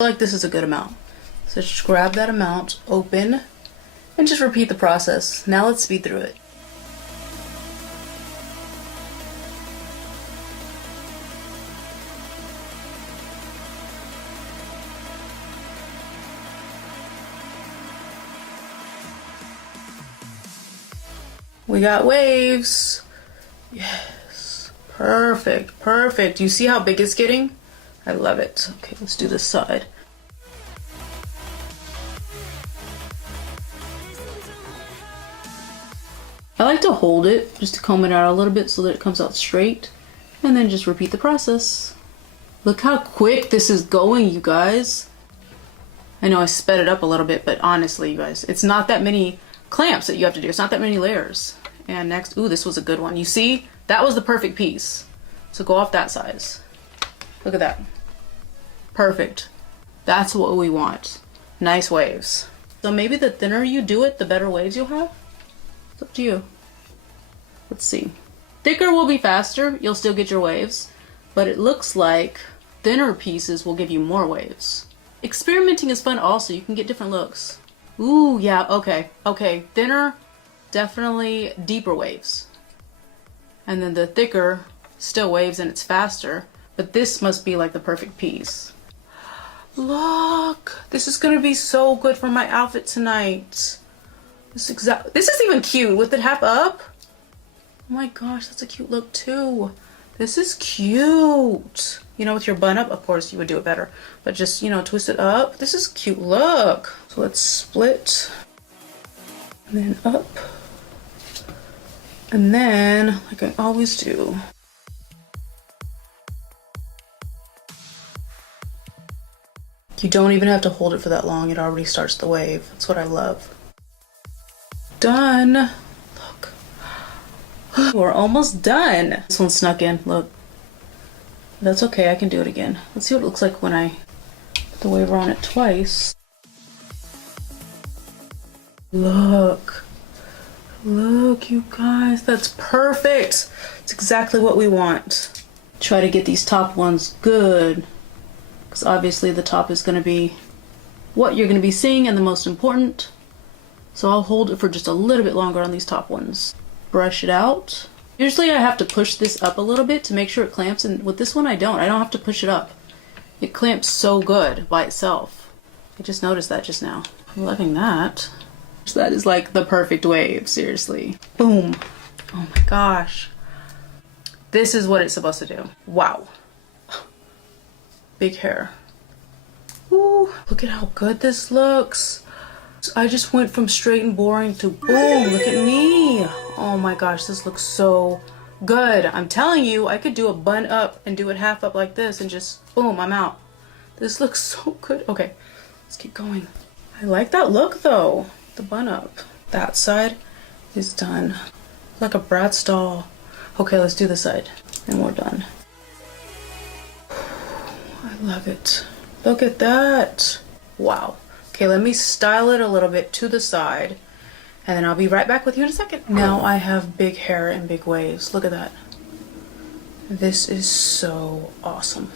feel like this is a good amount. So just grab that amount, open, and just repeat the process. Now let's speed through it. We got waves. Yes. Perfect. Perfect. You see how big it's getting? I love it. Okay, let's do this side. I like to hold it just to comb it out a little bit so that it comes out straight, and then just repeat the process. Look how quick this is going, you guys. I know I sped it up a little bit, but honestly, you guys, it's not that many clamps that you have to do. It's not that many layers. And next, ooh, this was a good one. You see, that was the perfect piece. So go off that size. Look at that. Perfect. That's what we want. Nice waves. So maybe the thinner you do it, the better waves you'll have. It's up to you. Let's see. Thicker will be faster. You'll still get your waves, but it looks like thinner pieces will give you more waves. Experimenting is fun also. You can get different looks. Ooh, yeah, okay. Okay, thinner, definitely deeper waves. And then the thicker, still waves and it's faster, but this must be like the perfect piece. Look, this is gonna be so good for my outfit tonight. This is even cute with it half up. Oh my gosh, that's a cute look too. This is cute. You know, with your bun up, of course you would do it better, but just, you know, twist it up. This is a cute look. So let's split and then up. And then, like I always do, you don't even have to hold it for that long. It already starts the wave. That's what I love. Done. Look. We're almost done. This one snuck in, look. That's okay, I can do it again. Let's see what it looks like when I put the waver on it twice. Look. Look, you guys, that's perfect. It's exactly what we want. Try to get these top ones good, because obviously the top is gonna be what you're gonna be seeing and the most important. So I'll hold it for just a little bit longer on these top ones. Brush it out. Usually I have to push this up a little bit to make sure it clamps, and with this one I don't have to push it up. It clamps so good by itself. I just noticed that just now. I'm loving that. That is like the perfect wave, seriously. Boom. Oh my gosh. This is what it's supposed to do. Wow. Big hair. Ooh, look at how good this looks. I just went from straight and boring to boom, look at me. Oh my gosh, this looks so good. I'm telling you, I could do a bun up and do it half up like this and just boom, I'm out. This looks so good. Okay, let's keep going. I like that look though, the bun up. That side is done. Like a Bratz doll. Okay, let's do this side and we're done. I love it. Look at that. Wow. Okay, let me style it a little bit to the side and then I'll be right back with you in a second. Now I have big hair and big waves. Look at that. This is so awesome.